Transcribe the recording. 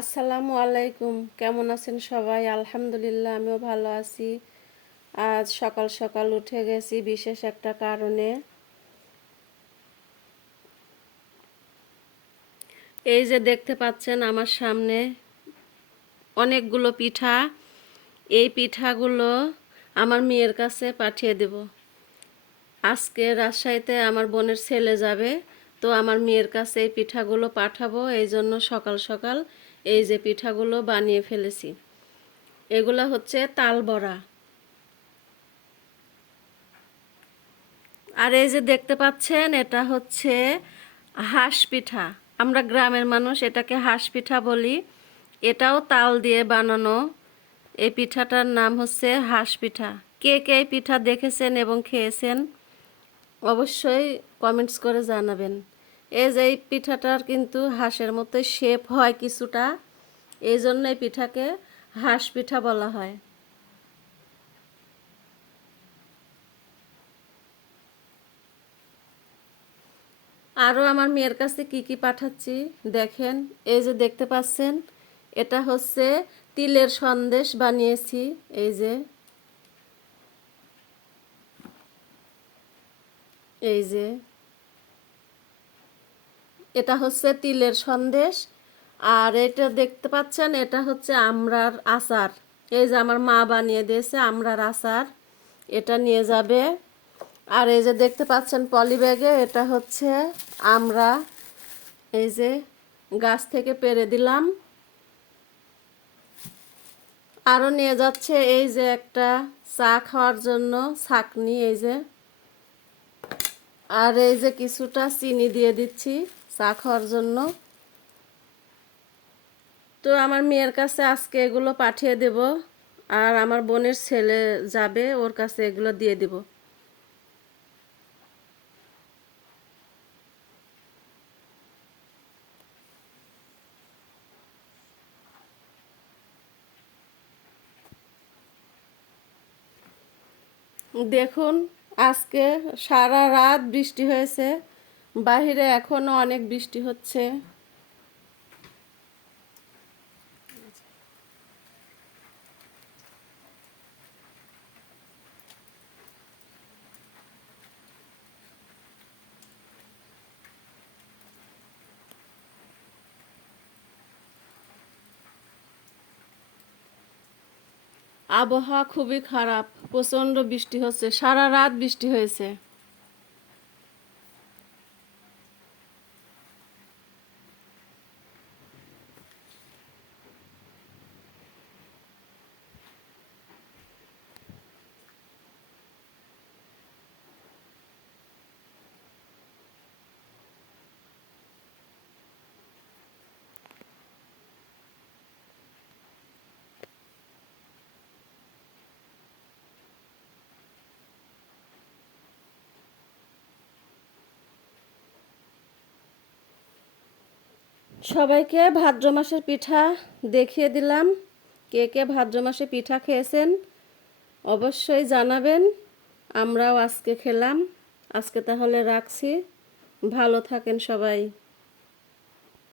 আসসালামু আলাইকুম। কেমন আছেন সবাই? আলহামদুলিল্লাহ, আমিও ভালো আছি। আজ সকাল সকাল উঠে গেছি বিশেষ একটা কারণে। এই যে দেখতে পাচ্ছেন আমার সামনে অনেকগুলো পিঠা। এই পিঠাগুলো আমার মেয়ের কাছে পাঠিয়ে দেব। আজকে রাজশাহীতে আমার বোনের ছেলে যাবে, তো আমার মেয়ের কাছে এই পিঠাগুলো পাঠাবো। এই জন্য সকাল সকাল এই যে পিঠাগুলো বানিয়ে ফেলেছি। এগুলো হচ্ছে তাল বড়া। আর এই যে দেখতে পাচ্ছেন, এটা হচ্ছে হাঁস পিঠা। আমরা গ্রামের মানুষ এটাকে হাঁস পিঠা বলি। এটাও তাল দিয়ে বানানো। এই পিঠাটার নাম হচ্ছে হাঁস পিঠা। কে কে এই পিঠা দেখেছেন এবং খেয়েছেন অবশ্যই কমেন্টস করে জানাবেন। এই যে এই পিঠাটার কিন্তু হাঁসের মতো শেপ হয় কিছুটা, এই জন্য এই পিঠাকে হাঁস পিঠা বলা হয়। আরও আমার মেয়ের কাছে কি কি পাঠাচ্ছি দেখেন। এই যে দেখতে পাচ্ছেন, এটা হচ্ছে তিলের সন্দেশ বানিয়েছি। এই যে এই যে এটা হচ্ছে তিলের সন্দেশ। আর এটা দেখতে পাচ্ছেন, এটা হচ্ছে আমড়ার আচার। এই যে আমার মা বানিয়ে দিয়েছে আমড়ার আচার, এটা নিয়ে যাবে। আর এই যে দেখতে পাচ্ছেন পলি ব্যাগে, এটা হচ্ছে আমড়া। এই যে গাছ থেকে পেড়ে দিলাম। আরও নিয়ে যাচ্ছে এই যে একটা চা খাওয়ার জন্য ছাঁকনি। এই যে আর এই যে কিছুটা চিনি দিয়ে দিচ্ছি চা খাওয়ার জন্য। তো আমার মেয়ের কাছে আজকে এগুলো পাঠিয়ে দেব। আর আমার বোনের ছেলে যাবে, ওর কাছে এগুলো দিয়ে দেব। দেখুন, আজকে সারা রাত বৃষ্টি হয়েছে। বাহিরে এখনো অনেক বৃষ্টি হচ্ছে। আবহাওয়া খুবই খারাপ, প্রচণ্ড বৃষ্টি হচ্ছে, সারা রাত বৃষ্টি হয়েছে। সবাইকে ভাদ্র মাসের পিঠা দেখিয়ে দিলাম। কে কে ভাদ্র মাসে পিঠা খেয়েছেন অবশ্যই জানাবেন। আমরাও আজকে খেলাম। আজকে তাহলে রাখছি। ভালো থাকেন সবাই।